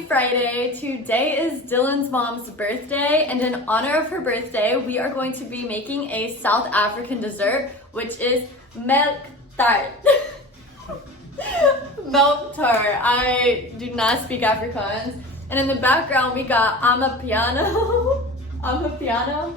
Happy Friday! Today is Dylan's mom's birthday, and in honor of her birthday, we are going to be making a South African dessert, which is melktert. Melktert. I do not speak Afrikaans. And in the background, we got Amapiano. Amapiano.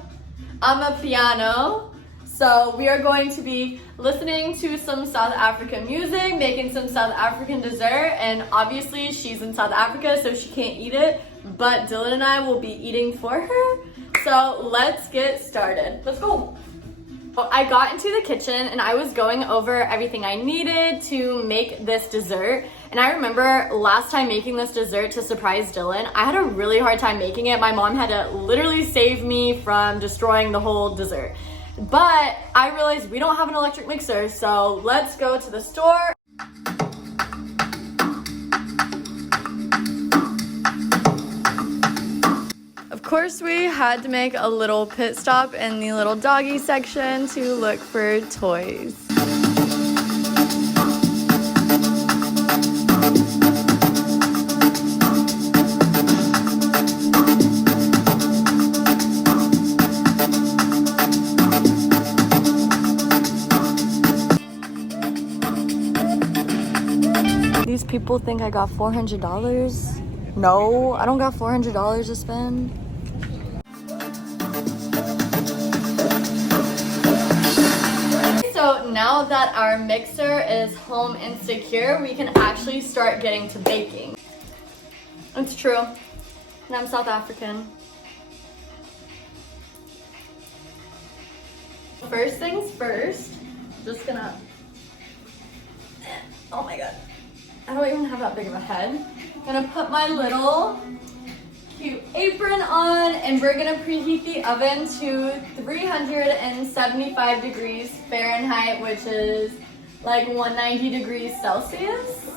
So we are going to be listening to some South African music, making some South African dessert, and obviously she's in South Africa, so she can't eat it, but Dylan and I will be eating for her. So let's get started. Let's go. I got into the kitchen and I was going over everything I needed to make this dessert. And I remember last time making this dessert to surprise Dylan, I had a really hard time making it. My mom had to literally save me from destroying the whole dessert. But I realized we don't have an electric mixer, so let's go to the store. Of course, we had to make a little pit stop in the little doggy section to look for toys. These people think I got $400. No, I don't got $400 to spend. So now that our mixer is home and secure, we can actually start getting to baking. It's true, and I'm South African. First things first, just gonna, oh my god, I don't even have that big of a head. I'm gonna put my little cute apron on, and we're gonna preheat the oven to 375 degrees Fahrenheit, which is like 190 degrees Celsius.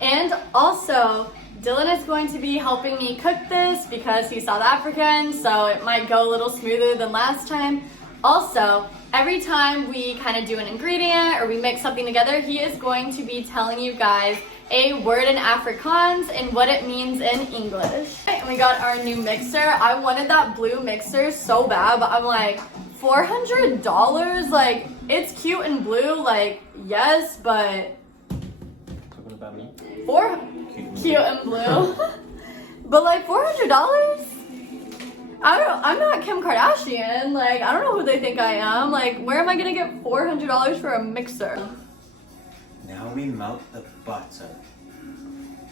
And also, Dylan is going to be helping me cook this because he's South African, so it might go a little smoother than last time. Also, every time we kind of do an ingredient or we mix something together, he is going to be telling you guys a word in Afrikaans and what it means in English. And we got our new mixer. I wanted that blue mixer so bad, but I'm like, $400? Like, it's cute and blue, like, yes, but... Talking about me? Cute and blue. But like, $400? I'm not Kim Kardashian. Like, I don't know who they think I am. Like, where am I gonna get $400 for a mixer? Now we melt the butter.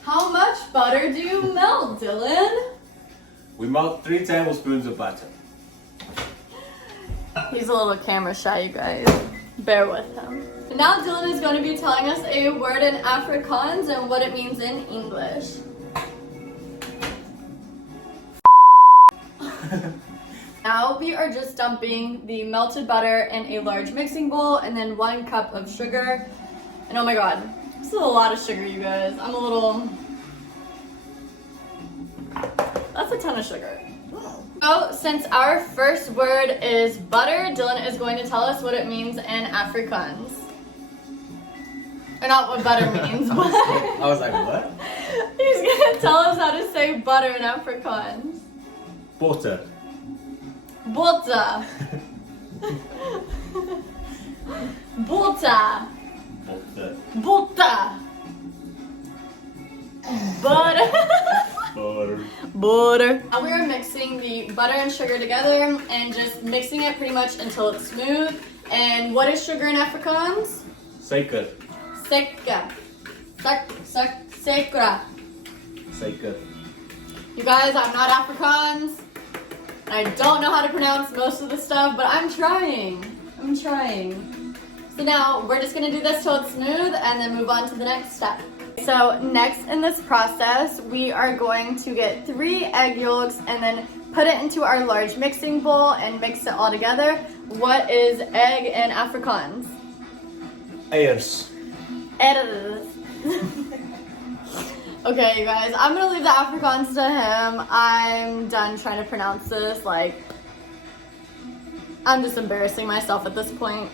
How much butter do you melt, Dylan? We melt 3 tablespoons of butter. He's a little camera shy, you guys. Bear with him. Now Dylan is going to be telling us a word in Afrikaans and what it means in English. Now we are just dumping the melted butter in a large mixing bowl and then 1 cup of sugar. And oh my god, this is a lot of sugar, you guys. I'm a little... That's a ton of sugar. So since our first word is butter, Dylan is going to tell us what it means in Afrikaans. Or not what butter means, but... I was like, what? He's gonna tell us how to say butter in Afrikaans. Butter. Butter. Butter. Butter. Butter. Butter. Butter. Butter. Now we are mixing the butter and sugar together and just mixing it pretty much until it's smooth. And what is sugar in Afrikaans? Suiker. Suiker. Suiker. Suiker. You guys, I'm not Afrikaans. And I don't know how to pronounce most of the stuff, but I'm trying. So now we're just gonna do this till it's smooth and then move on to the next step. So next in this process, we are going to get 3 egg yolks and then put it into our large mixing bowl and mix it all together. What is egg in Afrikaans? Eiers. Eiers. Okay, you guys, I'm gonna leave the Afrikaans to him. I'm done trying to pronounce this. Like, I'm just embarrassing myself at this point.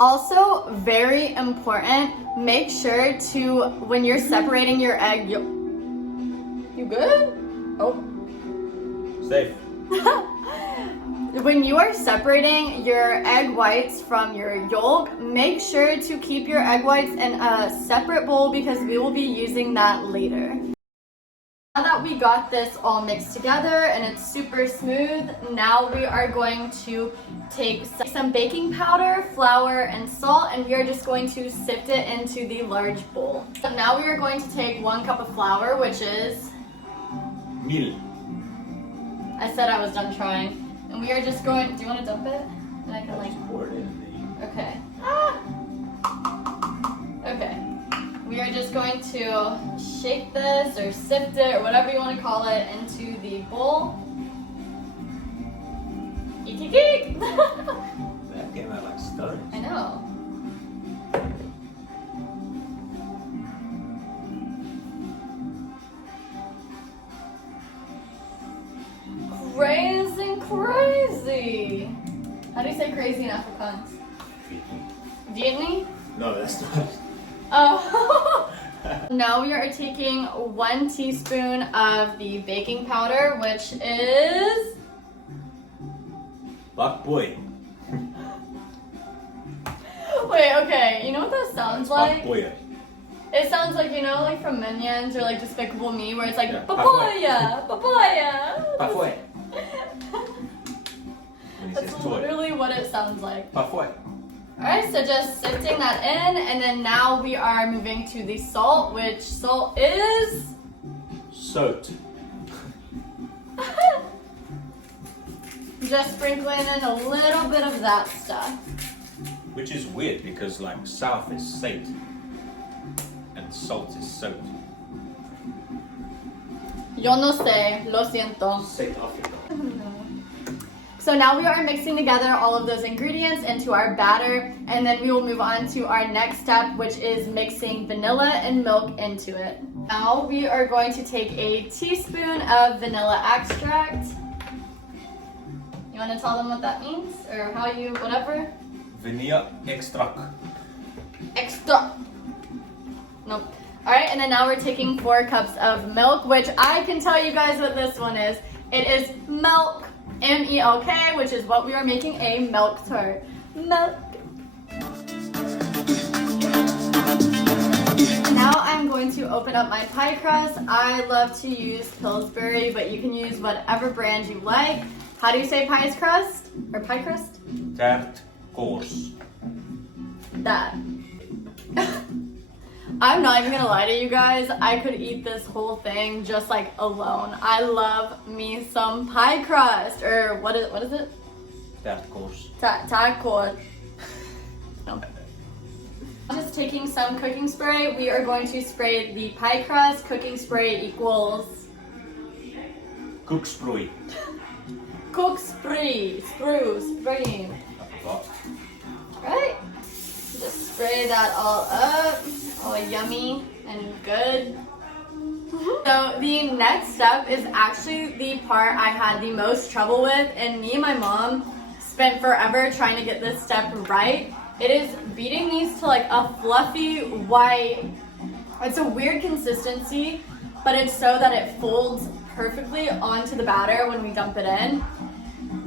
Also, very important, make sure to, when you're separating your egg, you good? Oh. Safe. When you are separating your egg whites from your yolk, make sure to keep your egg whites in a separate bowl because we will be using that later. Now that we got this all mixed together and it's super smooth, now we are going to take some baking powder, flour, and salt, and we are just going to sift it into the large bowl. So now we are going to take 1 cup of flour, which is... Mil. I said I was done trying. And we are just going... Do you want to dump it? And I can like... Pour it in Okay. Ah! Okay. We are just going to shake this or sift it or whatever you want to call it into the bowl. Eat. That came out like stones. I know. Crazy. How do you say crazy in Afrikaans? Vietnamese? No, that's not. Oh. Now we are taking 1 teaspoon of the baking powder, which is... Bak boy. Wait, okay, you know what that sounds like? Bak boy. It sounds like, you know, like from Minions or like Despicable Me, where it's like, Yeah. papaya, papaya. Bak boy. That's literally what it sounds like. Bak boy. Alright, so just sifting that in, and then now we are moving to the salt, which salt is... Soot. Just sprinkling in a little bit of that stuff. Which is weird because like south is sate and salt is soat. Yo no sé, lo siento. Sate Africa. So now we are mixing together all of those ingredients into our batter, and then we will move on to our next step, which is mixing vanilla and milk into it. Now we are going to take a teaspoon of vanilla extract. You want to tell them what that means? Or how you, whatever? Vanilla extract. Extra. Nope. Alright, and then now we're taking 4 cups of milk, which I can tell you guys what this one is. It is milk. M-E-L-K, which is what we are making a milk tart. Milk. Now I'm going to open up my pie crust. I love to use Pillsbury, but you can use whatever brand you like. How do you say pie crust? Or pie crust? Tart course. That. I'm not even gonna lie to you guys, I could eat this whole thing just like alone. I love me some pie crust, or what is it? Tart course. Tart course. No. Just taking some cooking spray, we are going to spray the pie crust. Cooking spray equals... Cook spray. Cook spray, spraying. Right? Just spray that all up. Oh, yummy and good. So the next step is actually the part I had the most trouble with, and me and my mom spent forever trying to get this step right. It is beating these to like a fluffy white, it's a weird consistency, but it's so that it folds perfectly onto the batter when we dump it in.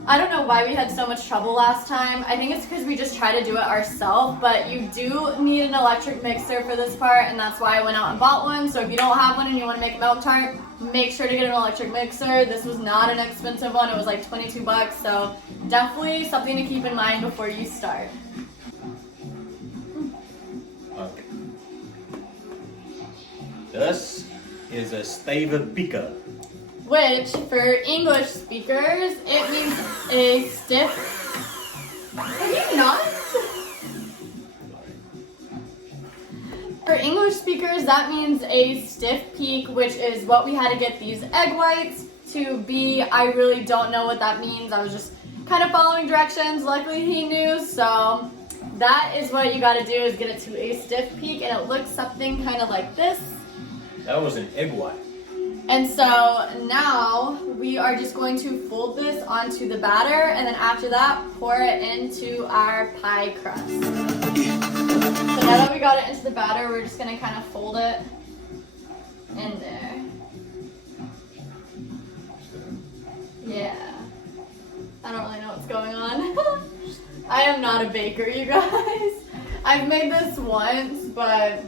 I don't know why we had so much trouble last time. I think it's because we just try to do it ourselves, but you do need an electric mixer for this part, and that's why I went out and bought one. So if you don't have one and you want to make a milk tart, make sure to get an electric mixer. This was not an expensive one. It was like 22 bucks, so definitely something to keep in mind before you start. Okay. This is a stave picker. Which, for English speakers, it means a stiff... Are you nuts? For English speakers, that means a stiff peak, which is what we had to get these egg whites to be. I really don't know what that means. I was just kind of following directions. Luckily, he knew, so that is what you got to do, is get it to a stiff peak, and it looks something kind of like this. That was an egg white. And so now we are just going to fold this onto the batter, and then after that, pour it into our pie crust. So now that we got it into the batter, we're just gonna kind of fold it in there. Yeah. I don't really know what's going on. I am not a baker, you guys. I've made this once, but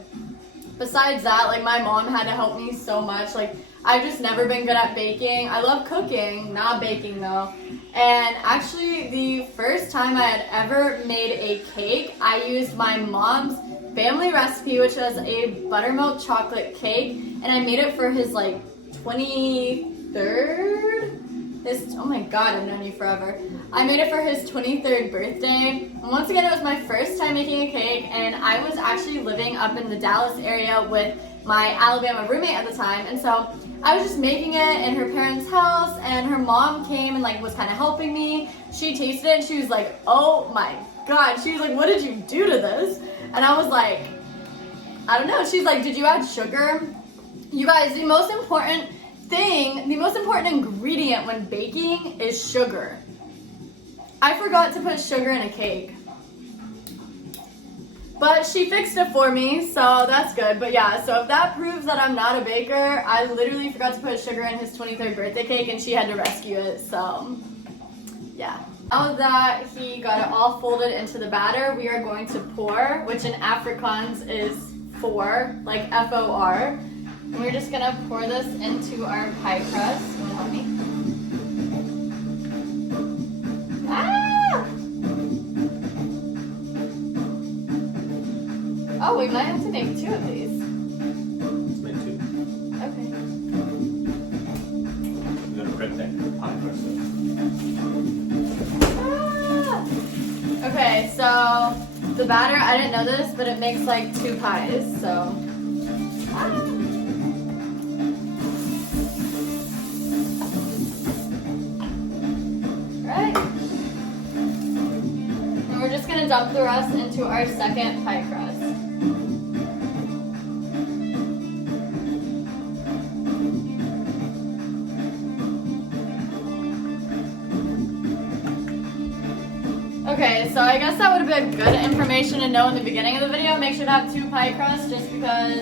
besides that, like my mom had to help me so much. Like I've just never been good at baking. I love cooking, not baking though. And actually the first time I had ever made a cake, I used my mom's family recipe, which was a buttermilk chocolate cake. And I made it for his like 23rd? Oh my god, I've known you forever. I made it for his 23rd birthday. And once again, it was my first time making a cake, and I was actually living up in the Dallas area with my Alabama roommate at the time. And so I was just making it in her parents' house, and her mom came and like was kind of helping me. She tasted it and she was like, oh my god. She was like, what did you do to this? And I was like, I don't know. She's like, did you add sugar? You guys, the most important ingredient when baking is sugar. I forgot to put sugar in a cake. But she fixed it for me, so that's good. But yeah, so if that proves that I'm not a baker, I literally forgot to put sugar in his 23rd birthday cake and she had to rescue it, so yeah. Now that he got it all folded into the batter, we are going to pour, which in Afrikaans is for, like F-O-R. And we're just gonna pour this into our pie crust. You wanna help me? Ah! Oh, we might have to make 2 of these. Let's make 2. Okay. We're gonna prep that pie crust. Ah! Okay, so the batter, I didn't know this, but it makes like 2 pies, so. Ah! We're just gonna dump the rest into our second pie crust. Okay, so I guess that would have been good information to know in the beginning of the video. Make sure to have 2 pie crusts just because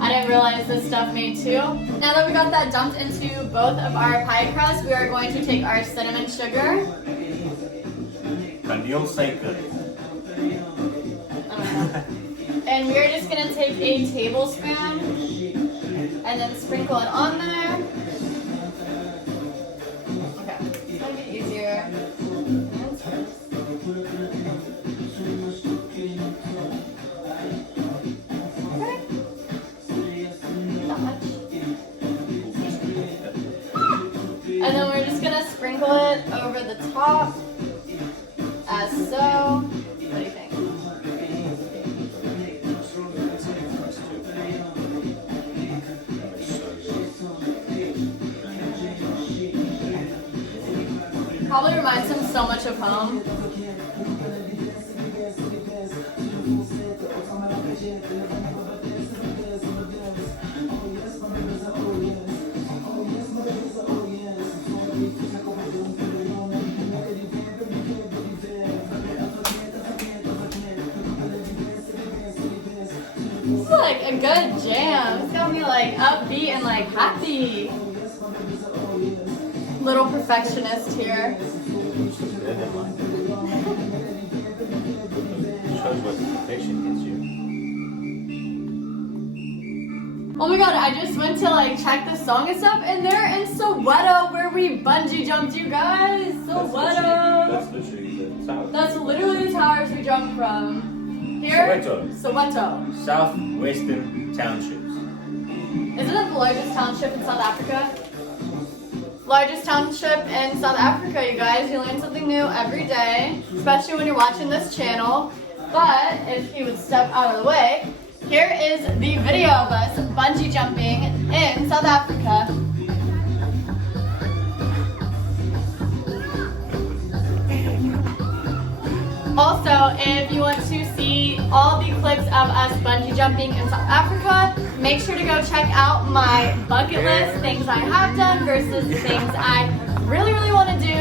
I didn't realize this stuff made 2. Now that we got that dumped into both of our pie crusts, we are going to take our cinnamon sugar. And you'll say good. And we're just gonna take a tablespoon and then sprinkle it on there. Okay, it's gonna be easier. Okay. Not much. And then we're just gonna sprinkle it over the top. As so. What do you think? Probably reminds him so much of home. This is like a good jam. It's got me like upbeat and like happy. Little perfectionist here. Shows what perfection gets you. Oh my god, I just went to like check the song and stuff, and they're in Soweto where we bungee jumped, you guys. Soweto. That's literally the tower. That's literally the towers we jumped from. Here? Soweto. Southwestern Townships. Isn't it the largest township in South Africa? Largest township in South Africa, you guys. You learn something new every day, especially when you're watching this channel. But if you would step out of the way, here is the video of us bungee jumping in South Africa. Also, if you want to see all the clips of us bungee jumping in South Africa, make sure to go check out my bucket list, things I have done versus things I really want to do,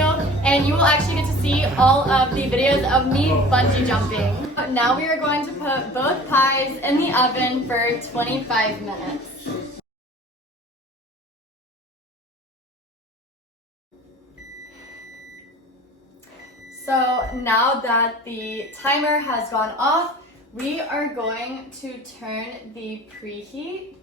and you will actually get to see all of the videos of me bungee jumping. But now we are going to put both pies in the oven for 25 minutes. So now that the timer has gone off, we are going to turn the preheat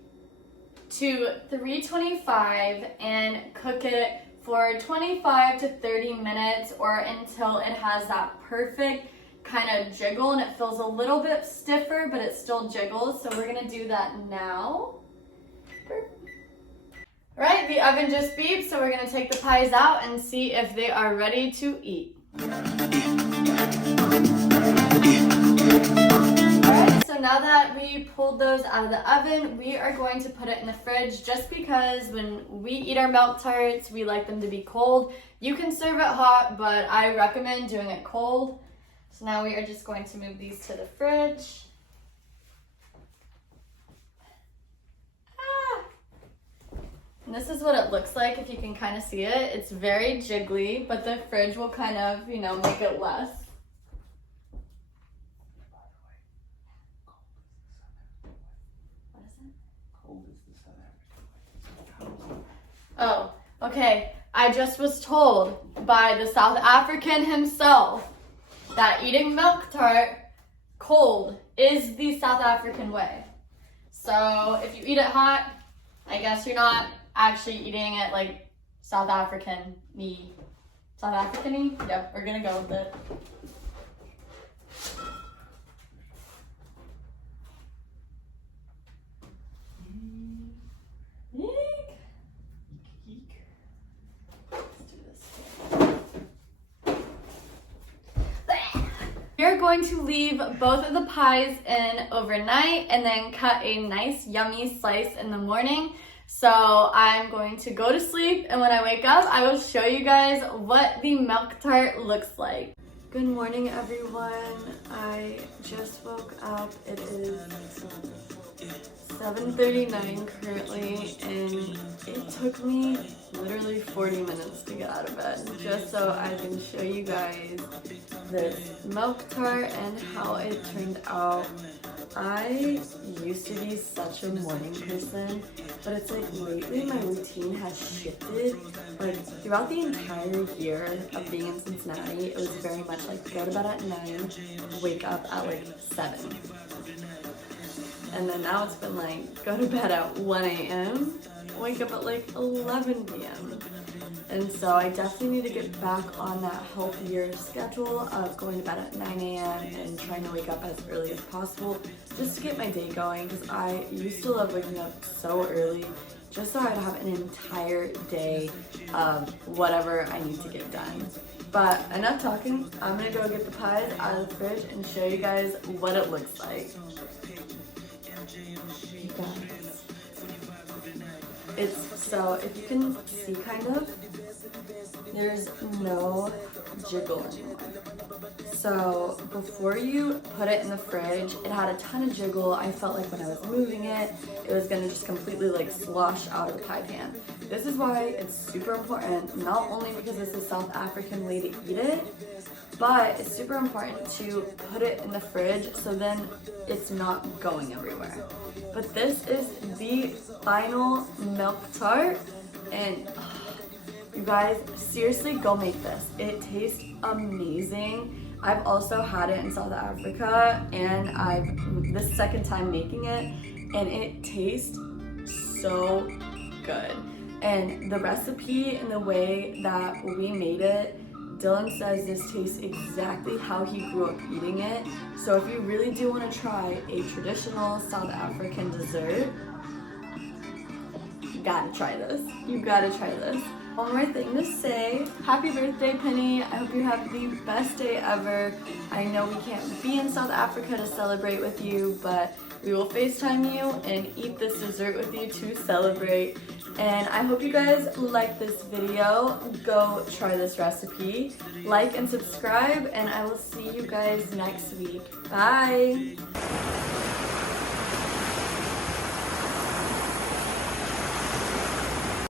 to 325 and cook it for 25 to 30 minutes or until it has that perfect kind of jiggle and it feels a little bit stiffer, but it still jiggles. So we're gonna do that now. All right, the oven just beeped, so we're gonna take the pies out and see if they are ready to eat. Alright, so now that we pulled those out of the oven, we are going to put it in the fridge just because when we eat our milk tarts, we like them to be cold. You can serve it hot, but I recommend doing it cold. So now we are just going to move these to the fridge. And this is what it looks like if you can kind of see it. It's very jiggly, but the fridge will kind of, you know, make it less. What is it? Cold is the South African. Oh, okay. I just was told by the South African himself that eating milk tart cold is the South African way. So if you eat it hot, I guess you're not actually eating it like South African-y. South African-y? Yep, we're gonna go with it. Eek. Eek. Let's do this. We are going to leave both of the pies in overnight and then cut a nice yummy slice in the morning. So I'm going to go to sleep, and when I wake up, I will show you guys what the milk tart looks like. Good morning, everyone. I just woke up. It is 7:39 currently, and it took me literally 40 minutes to get out of bed just so I can show you guys this milk tart and how it turned out. I used to be such a morning person, but it's like lately my routine has shifted. Like throughout the entire year of being in Cincinnati, it was very much like go to bed at 9, wake up at like 7. And then now it's been like go to bed at 1 a.m., wake up at like 11 p.m. And so I definitely need to get back on that healthier schedule of going to bed at 9 a.m. and trying to wake up as early as possible just to get my day going, because I used to love waking up so early just so I'd have an entire day of whatever I need to get done. But enough talking, I'm gonna go get the pies out of the fridge and show you guys what it looks like. You guys, it's so, if you can see kind of, there's no jiggle anymore. So before you put it in the fridge, it had a ton of jiggle. I felt like when I was moving it, it was gonna just completely like slosh out of the pie pan. This is why it's super important, not only because it's a South African way to eat it, but it's super important to put it in the fridge so then it's not going everywhere. But this is the final milk tart, and you guys, seriously, go make this. It tastes amazing. I've also had it in South Africa, and this second time making it, and it tastes so good. And the recipe and the way that we made it, Dylan says this tastes exactly how he grew up eating it. So if you really do want to try a traditional South African dessert, you gotta try this. You gotta try this. One more thing to say. Happy birthday, Penny. I hope you have the best day ever. I know we can't be in South Africa to celebrate with you, but we will FaceTime you and eat this dessert with you to celebrate. And I hope you guys like this video. Go try this recipe. Like and subscribe, and I will see you guys next week. Bye.